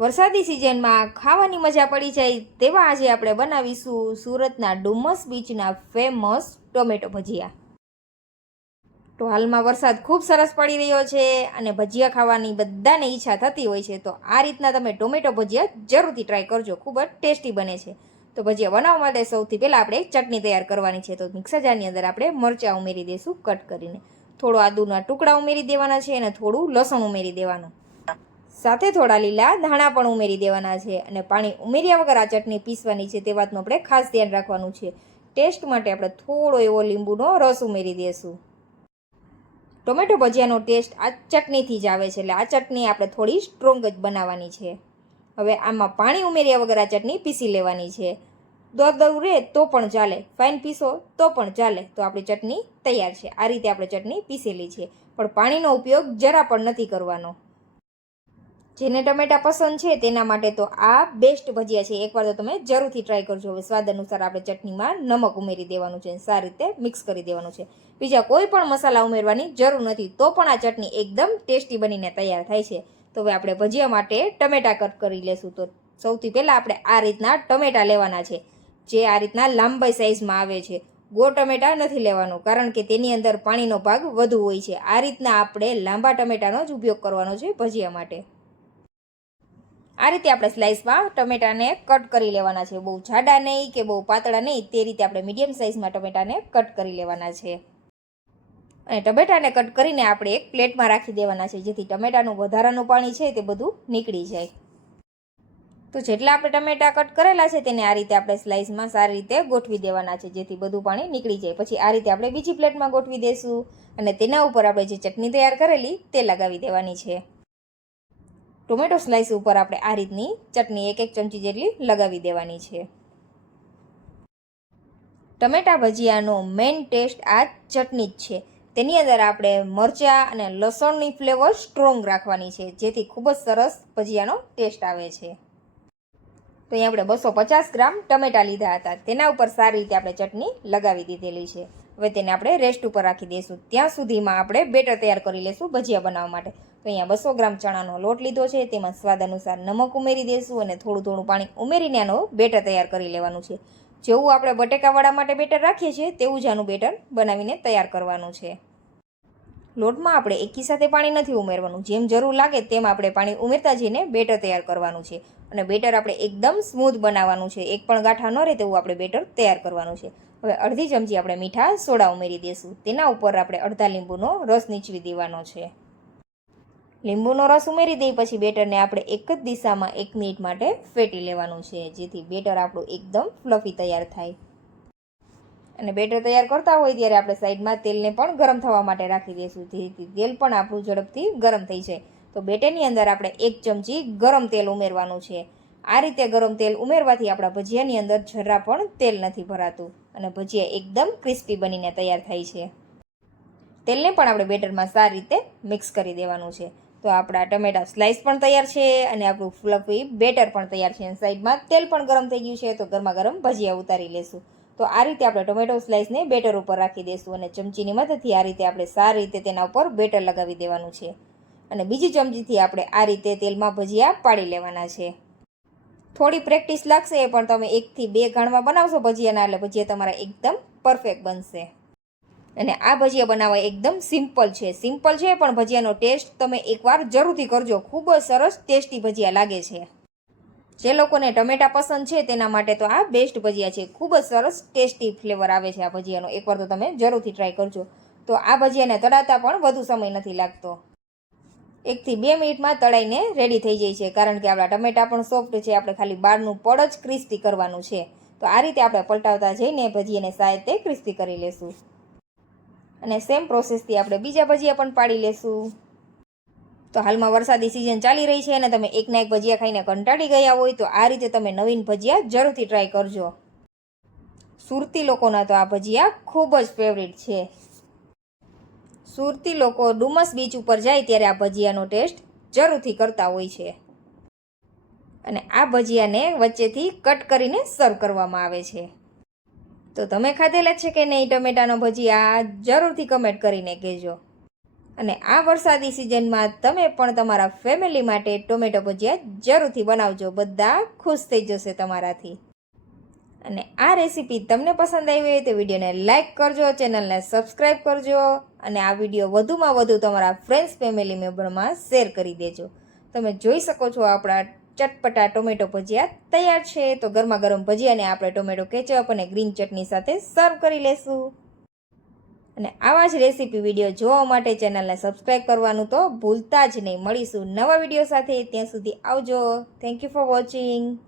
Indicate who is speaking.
Speaker 1: વરસાદી સિઝનમાં ખાવાની મજા પડી જાય તેવા આજે આપણે બનાવીશું સુરતના ડુમસ બીચના ફેમસ ટોમેટો ભજીયા. તો હાલમાં વરસાદ ખૂબ સરસ પડી રહ્યો છે અને ભજીયા ખાવાની બધાને ઈચ્છા થતી હોય છે, તો આ રીતના તમે ટોમેટો ભજીયા જરૂરથી ટ્રાય કરજો, ખૂબ જ ટેસ્ટી બને છે. તો ભજીયા બનાવવા માટે સૌથી પહેલાં આપણે ચટણી તૈયાર કરવાની છે, તો મિક્સર જારની અંદર આપણે મરચાં ઉમેરી દઈશું કટ કરીને. થોડો આદુના ટુકડા ઉમેરી દેવાના છે અને થોડું લસણ ઉમેરી દેવાનું. સાથે થોડા લીલા ધાણા પણ ઉમેરી દેવાના છે અને પાણી ઉમેર્યા વગર આ ચટણી પીસવાની છે તે વાતનું આપણે ખાસ ધ્યાન રાખવાનું છે. ટેસ્ટ માટે આપણે થોડો એવો લીંબુનો રસ ઉમેરી દઈશું ટોમેટો ભજીયાનો ટેસ્ટ આ ચટણીથી જ આવે છે એટલે આ ચટણી આપણે થોડી સ્ટ્રોંગ જ બનાવવાની છે. હવે આમાં પાણી ઉમેર્યા વગર આ ચટણી પીસી લેવાની છે. દોર દોર રહે તો પણ ચાલે. ફાઇન પીસો તો પણ ચાલે. તો આપણી ચટણી તૈયાર છે. આ રીતે આપણે ચટણી પીસેલી છે. પણ પાણીનો ઉપયોગ જરા પણ નથી કરવાનો. જેને ટમેટા પસંદ છે તેના માટે તો આ બેસ્ટ ભજીયા છે. એકવાર તો તમે જરૂરથી ટ્રાય કરજો. હવે સ્વાદ અનુસાર આપણે ચટણીમાં નમક ઉમેરી દેવાનું છે સારી રીતે મિક્સ કરી દેવાનું છે. બીજા કોઈ પણ મસાલા ઉમેરવાની જરૂર નથી, તો પણ આ ચટણી એકદમ ટેસ્ટી બનીને તૈયાર થાય છે. તો હવે આપણે ભજીયા માટે ટમેટા કટ કરી લેશું. તો સૌથી પહેલાં આપણે આ રીતના ટમેટા લેવાના છે, જે આ રીતના લાંબાઈ સાઇઝમાં આવે છે. ગો ટમેટા નથી લેવાનું, કારણ કે તેની અંદર પાણીનો ભાગ વધુ હોય છે. આ રીતના આપણે લાંબા ટમેટાનો જ ઉપયોગ કરવાનો છે ભજીયા માટે. આ રીતે આપણે સ્લાઇસમાં ટમેટાને કટ કરી લેવાના છે. બહુ જાડા નહીં કે બહુ પાતળા નહીં, તે રીતે આપણે મીડિયમ સાઇઝમાં ટમેટાને કટ કરી લેવાના છે. અને ટમેટાને કટ કરીને આપણે એક પ્લેટમાં રાખી દેવાના છે, જેથી ટમેટાનું વધારાનું પાણી છે તે બધું નીકળી જાય. તો જેટલા આપણે ટમેટા કટ કરેલા છે તેને આ રીતે આપણે સ્લાઇસમાં સારી રીતે ગોઠવી દેવાના છે, જેથી બધું પાણી નીકળી જાય. પછી આ રીતે આપણે બીજી પ્લેટમાં ગોઠવી દઈશું અને તેના ઉપર આપણે જે ચટણી તૈયાર કરેલી તે લગાવી દેવાની છે. ટોમેટો સ્લાઇસ ઉપર આપણે આ રીતની ચટણી એક એક ચમચી જેટલી લગાવી દેવાની છે. ટમેટા ભજીયાનો મેઇન ટેસ્ટ આ ચટણી જ છે. તેની અંદર આપણે મરચાં અને લસણની ફ્લેવર સ્ટ્રોંગ રાખવાની છે, જેથી ખૂબ જ સરસ ભજીયાનો ટેસ્ટ આવે છે. તો અહીં આપણે બસો પચાસ ગ્રામ ટમેટા લીધા હતા. તેના ઉપર સારી રીતે આપણે ચટણી લગાવી દીધેલી છે. હવે તેને આપણે રેસ્ટ ઉપર રાખી દઈશું. ત્યાં સુધીમાં આપણે બેટર તૈયાર કરી લઈશું ભજીયા બનાવવા માટે. તો અહીંયા બસો ગ્રામ ચણાનો લોટ લીધો છે, તેમાં સ્વાદ અનુસાર નમક ઉમેરી દઈશું અને થોડું થોડું પાણી ઉમેરીને આનો બેટર તૈયાર કરી લેવાનું છે. જેવું આપણે બટેકાવાળા માટે બેટર રાખીએ છીએ, તેવું જ આનું બેટર બનાવીને તૈયાર કરવાનું છે. લોટમાં આપણે એકી સાથે પાણી નથી ઉમેરવાનું. જેમ જરૂર લાગે તેમ આપણે પાણી ઉમેરતા જઈને બેટર તૈયાર કરવાનું છે. અને બેટર આપણે એકદમ સ્મૂથ બનાવવાનું છે. એક પણ ગાંઠા ન રહે તેવું આપણે બેટર તૈયાર કરવાનું છે. હવે અડધી ચમચી આપણે મીઠા સોડા ઉમેરી દઈશું. તેના ઉપર આપણે અડધા લીંબુનો રસ નીચવી દેવાનો છે. લીંબુનો રસ ઉમેરી દઈ પછી બેટરને આપણે એક જ દિશામાં એક મિનિટ માટે ફેટી લેવાનું છે, જેથી બેટર આપણું એકદમ ફ્લફી તૈયાર થાય. અને બેટર તૈયાર કરતા હોય ત્યારે આપણે સાઈડમાં તેલને પણ ગરમ થવા માટે રાખી દઈશું, જેથી તેલ પણ આપણું ઝડપથી ગરમ થઈ જાય. તો બેટરની અંદર આપણે એક ચમચી ગરમ તેલ ઉમેરવાનું છે. આ રીતે ગરમ તેલ ઉમેરવાથી આપણા ભજીયાની અંદર જરા પણ તેલ નથી ભરાતું અને ભજીયા એકદમ ક્રિસ્પી બનીને તૈયાર થાય છે. તેલને પણ આપણે બેટરમાં સારી રીતે મિક્સ કરી દેવાનું છે. તો આપણા ટમેટા સ્લાઇસ પણ તૈયાર છે અને આપણું ફ્લફી બેટર પણ તૈયાર છે અને સાઈડમાં તેલ પણ ગરમ થઈ ગયું છે તો ગરમા ગરમ ભજીયા ઉતારી લેશું. તો આ રીતે આપણે ટોમેટો સ્લાઇસને બેટર ઉપર રાખી દઈશું અને ચમચીની મદદથી આ રીતે આપણે સારી રીતે તેના ઉપર બેટર લગાવી દેવાનું છે. અને બીજી ચમચીથી આપણે આ રીતે તેલમાં ભજીયા પાડી લેવાના છે. થોડી પ્રેક્ટિસ લાગશે, પણ તમે એકથી બે ઘાણમાં બનાવશો ભજીયાના, એટલે ભજીયા તમારા એકદમ પરફેક્ટ બનશે. અને આ ભજીયા બનાવવા એકદમ સિમ્પલ છે. સિમ્પલ છે, પણ ભજીયાનો ટેસ્ટ તમે એકવાર જરૂરથી કરજો. ખૂબ જ સરસ ટેસ્ટી ભજીયા લાગે છે. જે લોકોને ટમેટા પસંદ છે, તેના માટે તો આ બેસ્ટ ભજીયા છે. ખૂબ જ સરસ ટેસ્ટી ફ્લેવર આવે છે આ ભજીયાનો. એકવાર તો તમે જરૂરથી ટ્રાય કરજો. તો આ ભજીયાને તળાતા પણ વધુ સમય નથી લાગતો. એકથી બે મિનિટમાં તળાઈને રેડી થઈ જાય છે. કારણ કે આપણા ટમેટા પણ સોફ્ટ છે, આપણે ખાલી બહારનું પડ જ ક્રિસ્પી કરવાનું છે. તો આ રીતે આપણે પલટાવતા જઈને ભજીયાને સાહેબ તે ક્રિસ્પી કરી લેશું. અને સેમ પ્રોસેસથી આપણે બીજા ભજીયા પણ પાડી લેશું. તો હાલમાં વરસાદી સિઝન ચાલી રહી છે અને તમે એકના એક ભજીયા ખાઈને કંટાળી ગયા હોય તો આ રીતે તમે નવીન ભજીયા જરૂરથી ટ્રાય કરજો. સુરતી લોકોના તો આ ભજીયા ખૂબ જ ફેવરિટ છે. સુરતી લોકો ડુમસ બીચ ઉપર જાય ત્યારે આ ભજીયાનો ટેસ્ટ જરૂરથી કરતા હોય છે. અને આ ભજીયાને વચ્ચેથી કટ કરીને સર્વ કરવામાં આવે છે. તો તમે ખાધેલા છે કે નહીં ટમેટાનો ભજીયા? જરૂરથી કમેન્ટ કરીને કહેજો. અને આ વરસાદી સિઝનમાં તમે પણ તમારા ફેમિલી માટે ટોમેટો ભજીયા જરૂરથી બનાવજો. બધા ખુશ થઈ જશે તમારાથી. અને આ રેસીપી તમને પસંદ આવી હોય તો વિડીયોને લાઇક કરજો ચેનલને સબસ્ક્રાઈબ કરજો. અને આ વીડિયો વધુમાં વધુ તમારા ફ્રેન્ડ્સ ફેમિલી મેમ્બરમાં શેર કરી દેજો. તમે જોઈ શકો છો આપણા ચટપટા ટોમેટો ભજીયા તૈયાર છે. તો ગરમા ગરમ ભજીયાને આપણે ટોમેટો, કેચઅપ અને ગ્રીન ચટણી સાથે સર્વ કરી લેશું. અને આવા જ રેસીપી વીડિયો જોવા માટે ચેનલને સબસ્ક્રાઈબ કરવાનું તો ભૂલતા જ નહીં. મળીશું નવા વીડિયો સાથે. ત્યાં સુધી આવજો. Thank you for watching